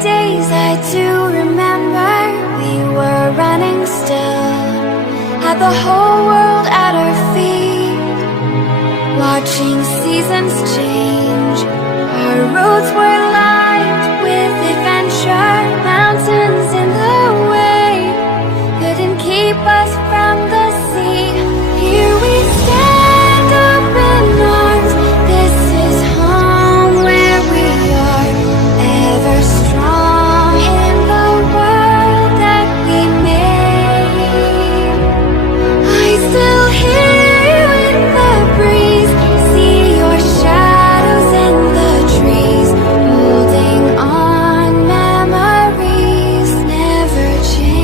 days I do remember. We were running still, had the whole world at our feet, watching seasons change. Our roads were lined with adventure, mountains in the way couldn't keep us from the sea. Here we stand open arms, this is home where we are, ever strong in the world that we made. I still hear you in the breeze, see your shadows in the trees, holding on, memories never change.